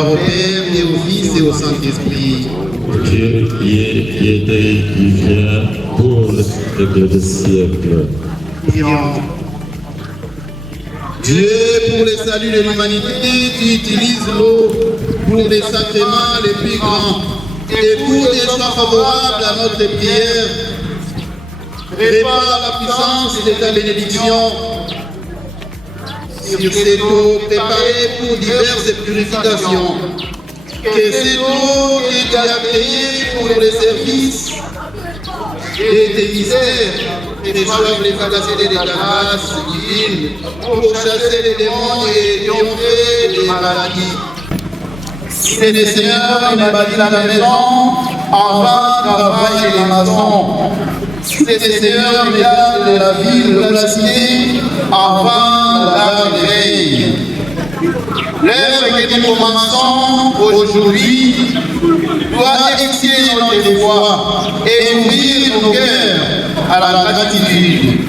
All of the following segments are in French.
Gloire au Père et au Fils et au Saint-Esprit. Dieu qui était, qui vient pour le siècle des siècles. Prions. Dieu, pour le salut de l'humanité, tu utilises l'eau pour les sacrements les plus grands. Et pour des soins favorables à notre prière, répand la puissance de ta bénédiction sur cette eau préparée pour diverses purifications. Que cette eau que tu as créée pour le service de tes mystères reçoive l'efficacité de ta grâce divine pour chasser les démons et triompher les maladies. Si les seigneurs ne bâtit la maison, en vain travaillent les maçons. Si les seigneurs ne gardent la ville ou la cité, en vain la veille. L'œuvre que nous commençons aujourd'hui doit exciter notre foi et ouvrir nos cœurs à la gratitude.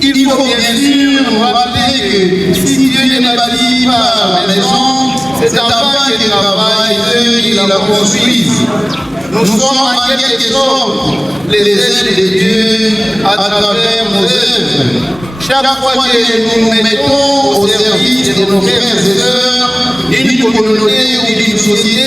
Il faut bien sûr nous rappeler que si Dieu ne bâtit pas la maison, c'est enfants qui travaillent, ceux qui la construisent. Nous sommes en quelque sorte les ailes de Dieu à travers nos œuvres. Chaque fois que nous nous mettons au service de nos frères et sœurs, d'une communauté ou d'une société,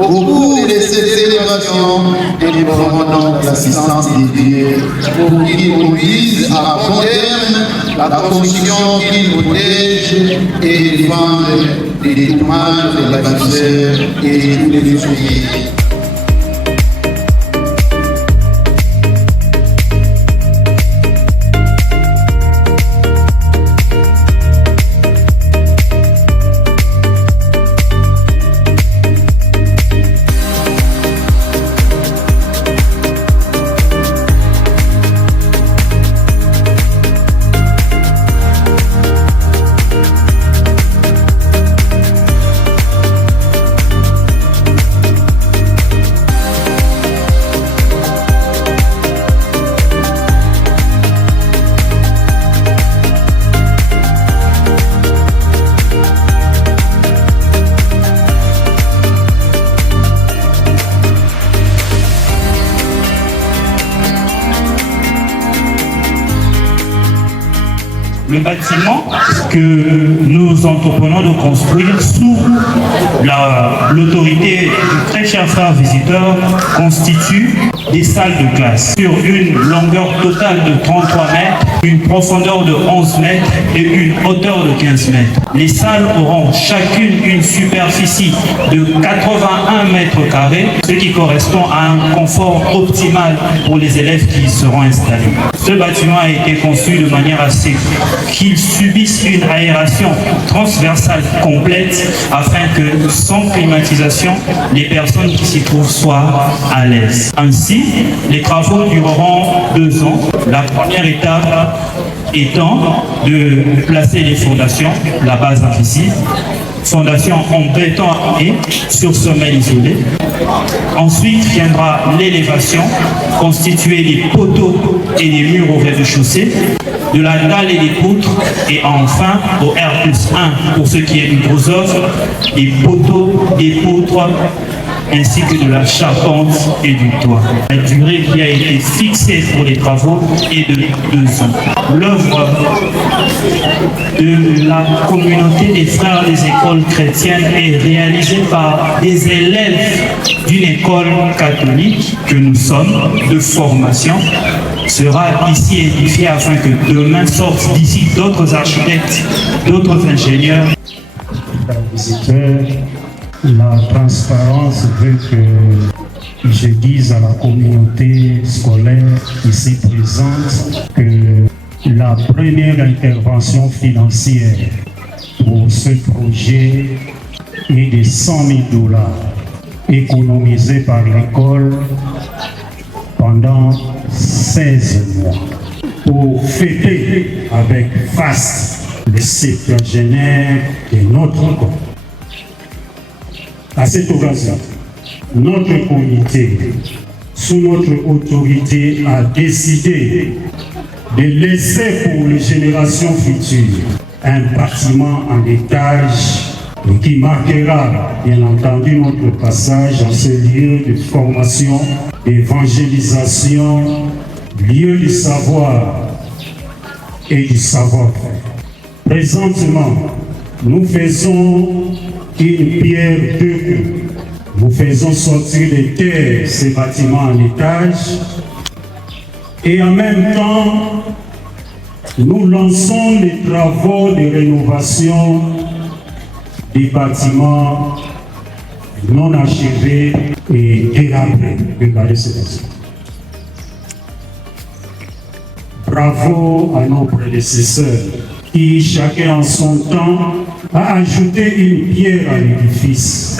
au cours de cette célébration, délivrons donc l'assistance de Dieu pour qu'il conduise à bon terme la construction qu'il protège et défende des dommages de l'adversaire et de l'esprit. Le bâtiment que nous entreprenons de construire sous l'autorité du très cher frère visiteur constitue des salles de classe sur une longueur totale de 33 mètres, une profondeur de 11 mètres et une hauteur de 15 mètres. Les salles auront chacune une superficie de 81 mètres carrés, ce qui correspond à un confort optimal pour les élèves qui y seront installés. Ce bâtiment a été conçu de manière à ce qu'il subisse une aération transversale complète afin que, sans climatisation, les personnes qui s'y trouvent soient à l'aise. Ainsi, les travaux dureront 2 ans. La première étape étant de placer les fondations, la base invisible, fondation en béton armé sur sommet isolé. Ensuite viendra l'élévation, constituée des poteaux et des murs au rez-de-chaussée, de la dalle et des poutres, et enfin au R+1 pour ce qui est du gros œuvre, des poteaux, des poutres, ainsi que de la charpente et du toit. La durée qui a été fixée pour les travaux est de 2 ans. L'œuvre de la communauté des frères des écoles chrétiennes est réalisée par des élèves d'une école catholique que nous sommes de formation, sera ici édifiée afin que demain sortent d'ici d'autres architectes, d'autres ingénieurs. La transparence veut que je dise à la communauté scolaire ici présente que la première intervention financière pour ce projet est de $100 000 économisés par l'école pendant 16 mois pour fêter avec faste le septuagénaire de notre école. À cette occasion, notre comité, sous notre autorité, a décidé de laisser pour les générations futures un bâtiment en étage et qui marquera bien entendu notre passage en ce lieu de formation, d'évangélisation, lieu du savoir et du savoir-faire. Présentement, nous faisons une pierre deux coups. Nous faisons sortir de terre ces bâtiments en étage et en même temps, nous lançons les travaux de rénovation des bâtiments non achevés et délabrés. Regardez ce bâtiment. Bravo à nos prédécesseurs qui, chacun en son temps, a ajouté une pierre à l'édifice.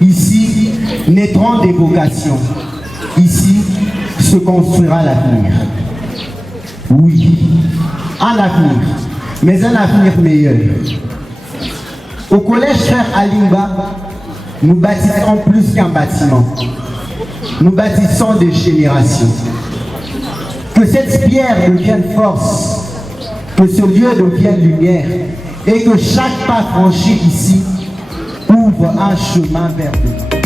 Ici naîtront des vocations. Ici se construira l'avenir. Oui, un avenir, mais un avenir meilleur. Au collège Frère Alimba, nous bâtissons plus qu'un bâtiment. Nous bâtissons des générations. Que cette pierre devienne force, que ce lieu devienne lumière et que chaque pas franchi ici ouvre un chemin vers Dieu.